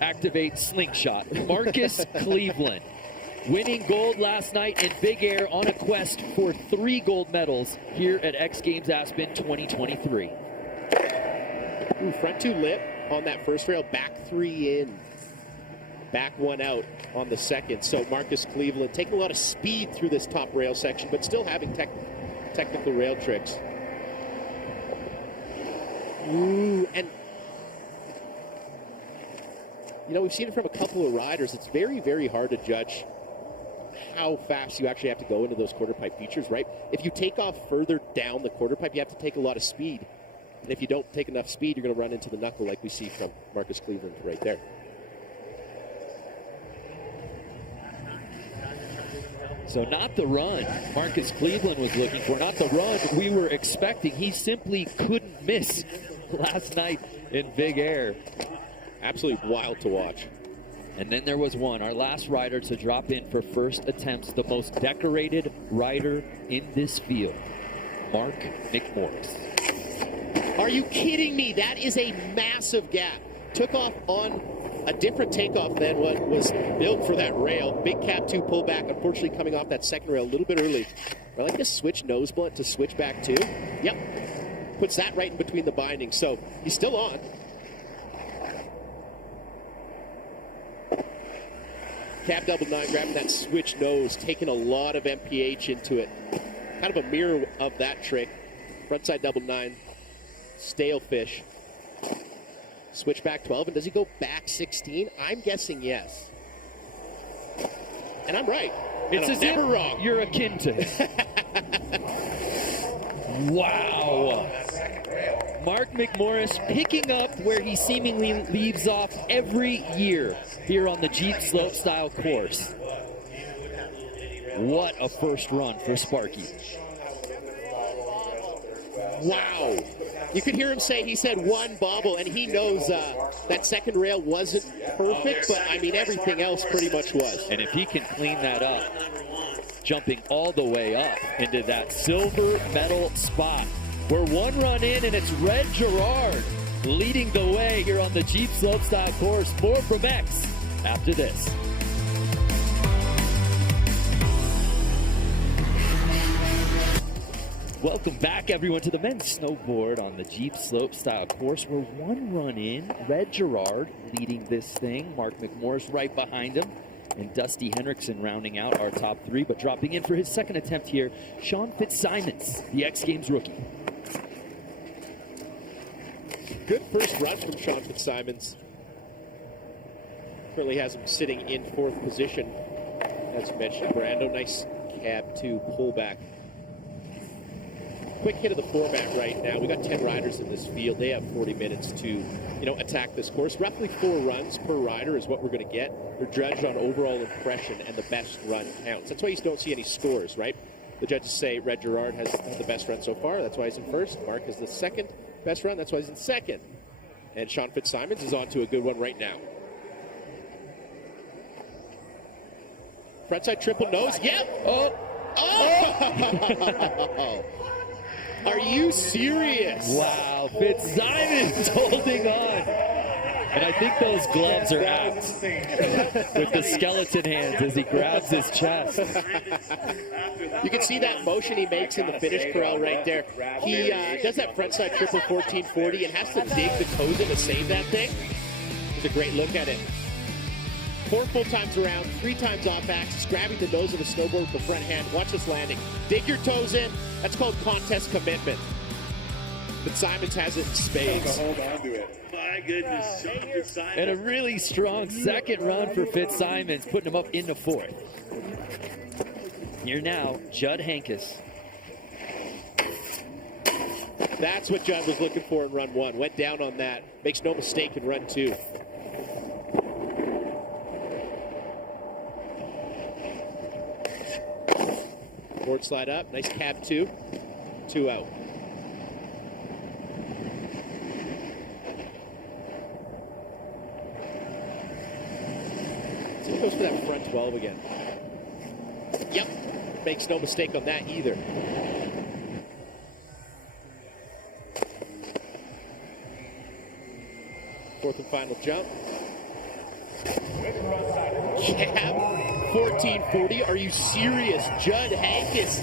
activate slingshot. Marcus Cleveland winning gold last night in big air on a quest for 3 gold medals here at X Games Aspen 2023. Ooh, front 2 lit on that first rail, back 3 in, back 1 out on the second. So Marcus Cleveland taking a lot of speed through this top rail section, but still having technical rail tricks. Ooh, and you know, we've seen it from a couple of riders. It's very, very hard to judge how fast you actually have to go into those quarter pipe features, right? If you take off further down the quarter pipe, you have to take a lot of speed. And if you don't take enough speed, you're going to run into the knuckle like we see from Marcus Cleveland right there. So not the run Marcus Cleveland was looking for, not the run we were expecting. He simply couldn't miss last night in big air. Absolutely wild to watch. And then there was one, our last rider to drop in for first attempts, the most decorated rider in this field, Mark McMorris. Are you kidding me? That is a massive gap. Took off on a different takeoff than what was built for that rail. Big cab 2 pullback, unfortunately coming off that second rail a little bit early. I like to switch nose blunt to switch back 2. Yep. Puts that right in between the bindings. So he's still on. Cab 999 grabbing that switch nose, taking a lot of MPH into it. Kind of a mirror of that trick. Frontside 999, stale fish. Switch back 12, and does he go back 16? I'm guessing yes. And I'm right. It's as never if wrong. You're akin to him. Wow. Mark McMorris picking up where he seemingly leaves off every year here on the Jeep Slopestyle course. What a first run for Sparky. Wow. You could hear him say, he said 1 bobble, and he knows that second rail wasn't perfect, but I mean everything else pretty much was. And if he can clean that up, jumping all the way up into that silver medal spot, we're 1 run in, and it's Red Gerard leading the way here on the Jeep Slopestyle course. More from X after this. Welcome back, everyone, to the men's snowboard on the Jeep Slopestyle course. We're 1 run in. Red Gerard leading this thing. Mark McMorris right behind him. And Dusty Henriksen rounding out our top 3. But dropping in for his second attempt here, Sean 𝐒𝐿𝐼𝐻𝐼𝐻𝐿𝐼𝐻, the X Games rookie. Good first run from Sean 𝐒𝐿𝐼𝐻𝐼𝐻. Currently has him sitting in 4th position. As mentioned, Brando, nice cab 2 pullback. Quick hit of the format right now. We got 10 riders in this field. They have 40 minutes to, attack this course. Roughly 4 runs per rider is what we're going to get. They're judged on overall impression, and the best run counts. That's why you don't see any scores, right? The judges say Red Gerard has the best run so far. That's why he's in first. Mark is the second best run. That's why he's in second. And Sean 𝐒𝐿𝐼𝐻𝐼𝐻 is on to a good one right now. Frontside triple nose. Yep. Oh. Are you serious? Wow, 𝐒𝐿𝐼𝐻𝐼𝐻's holding on. And I think those gloves are out with the skeleton hands as he grabs his chest. You can see that motion he makes in the finish corral right there. He does that frontside triple 1440 and has to dig the toes in to save that thing. It's a great look at it. 4 full times around, 3 times off axis, grabbing the nose of the snowboard with the front hand. Watch this landing. Dig your toes in. That's called contest commitment. But 𝐒𝐿𝐼𝐻𝐼𝐻 has it in spades. Hold on to it. My goodness, 𝐒𝐿𝐼𝐻𝐼𝐻. And a really strong second run for 𝐒𝐿𝐼𝐻𝐼𝐻, putting him up into 4th. Here now, Judd Heynckes. That's what Judd was looking for in run 1. Went down on that. Makes no mistake in run 2. Board slide up. Nice cab 2. 2 out. So he goes for that front 12 again. Yep. Makes no mistake on that either. Fourth and final jump. Cab 1440. Are you serious? Judd Hankus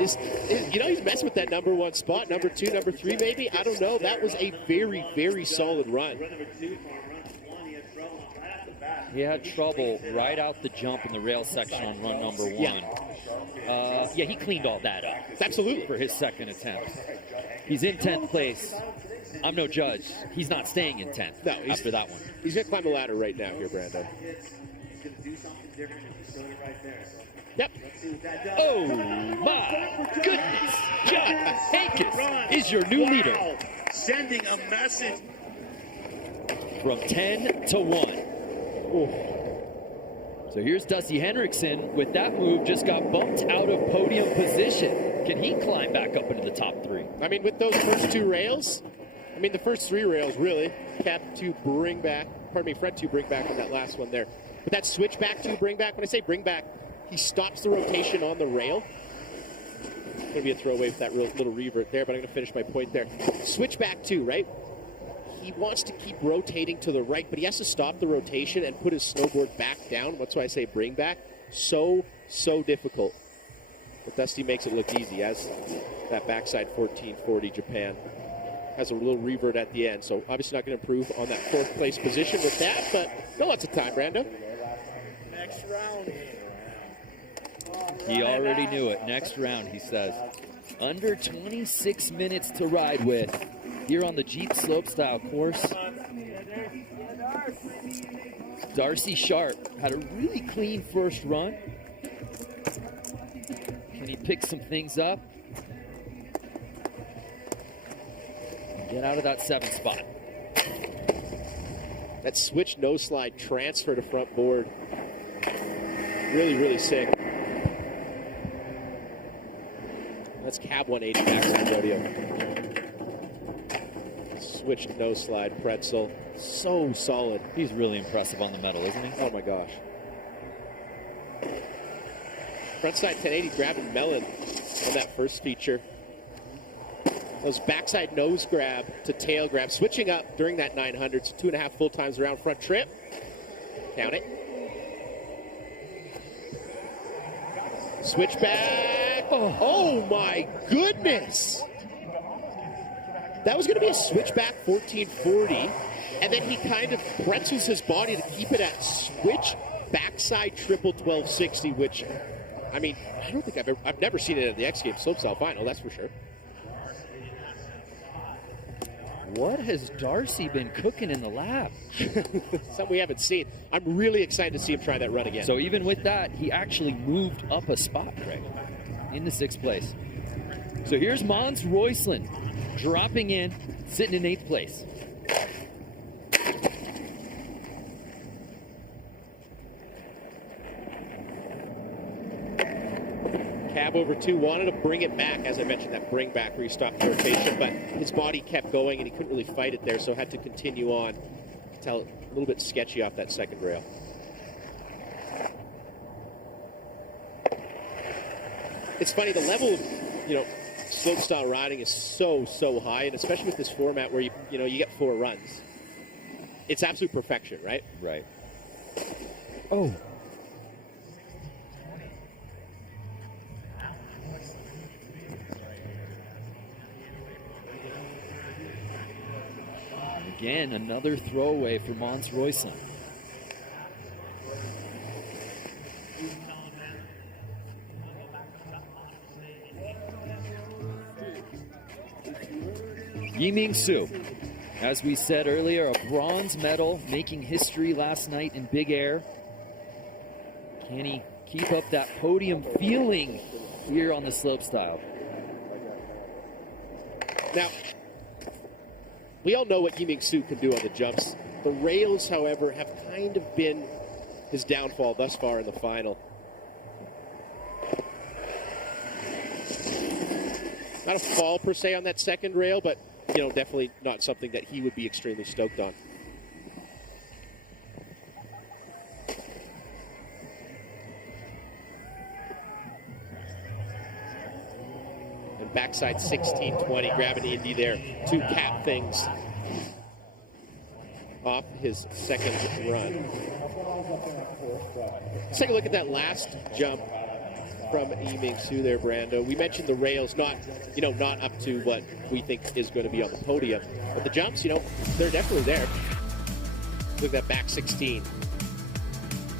is he's messing with that number 1 spot, number 2, number 3 maybe. I don't know. That was a very, very solid run. He had trouble right out the jump in the rail section on run number 1. Yeah, he cleaned all that up. Absolutely. For his second attempt. He's in 10th place. I'm no judge. He's not staying in 10th after that one. He's going to climb the ladder right now here, Brando. Yep. Oh, my goodness. Judd Hankus is your new leader. Sending a message. From 10 to 1. Ooh. So here's Dusty Henriksen with that move, just got bumped out of podium position. Can he climb back up into the top 3? I mean, with those first 2 rails, the first 3 rails really, front 2 bring back on that last one there. But that switch back 2 bring back, when I say bring back, he stops the rotation on the rail. It's going to be a throwaway with that little revert there, but I'm going to finish my point there. Switch back 2, right? He wants to keep rotating to the right, but he has to stop the rotation and put his snowboard back down. That's why I say bring back. So difficult. But Dusty makes it look easy as that backside 1440 Japan has a little revert at the end. So obviously not going to improve on that 4th place position with that, but no lots of time, Brando. Next round. He already knew it. Next round, he says. Under 26 minutes to ride with here on the Jeep Slopestyle course. Darcy Sharp had a really clean first run. Can he pick some things up? Get out of that 7th spot. That switch no slide transfer to front board. Really, really sick. That's cab 180 backside rodeo. Switch no slide pretzel. So solid. He's really impressive on the metal, isn't he? Oh my gosh. Frontside 1080 grabbing melon on that first feature. Those backside nose grab to tail grab. Switching up during that 900. So 2.5 full times around front trip. Count it. Switch back. Oh my goodness. That was going to be a switchback 1440, and then he kind of pretzels his body to keep it at switch backside triple 1260, which, I don't think I've never seen it at the X Games Slopestyle final, that's for sure. What has Darcy been cooking in the lab? Something we haven't seen. I'm really excited to see him try that run again. So even with that, he actually moved up a spot, Craig, in the 6th place. So here's Mons Roysland dropping in, sitting in 8th place. Cab over 2, wanted to bring it back, as I mentioned, that bring back where he stopped the rotation, but his body kept going and he couldn't really fight it there, so had to continue on. Tell a little bit sketchy off that second rail. It's funny, the level of, slopestyle riding is so high, and especially with this format where you get 4 runs. It's absolute perfection, right? Right. Oh. Again, another throwaway for Mons Roysland. 𝐒𝐧𝐸𝐵𝐿, as we said earlier, a bronze medal, making history last night in Big Air. Can he keep up that podium feeling here on the slopestyle? Now, we all know what 𝐒𝐴𝐵𝐿 can do on the jumps. The rails, however, have kind of been his downfall thus far in the final. Not a fall per se on that second rail, but definitely not something that he would be extremely stoked on. And backside 1620, grabbing the Indy there to cap things. off his second run. Let's take a look at that last jump from '𝐒𝐵𝐵𝐶 there, Brando. We mentioned the rails, not up to what we think is going to be on the podium, but the jumps, they're definitely there. Look at that back 16.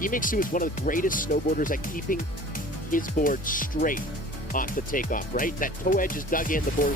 𝐒𝐵𝐵𝐶 is one of the greatest snowboarders at keeping his board straight off the takeoff, right? That toe edge is dug in, the board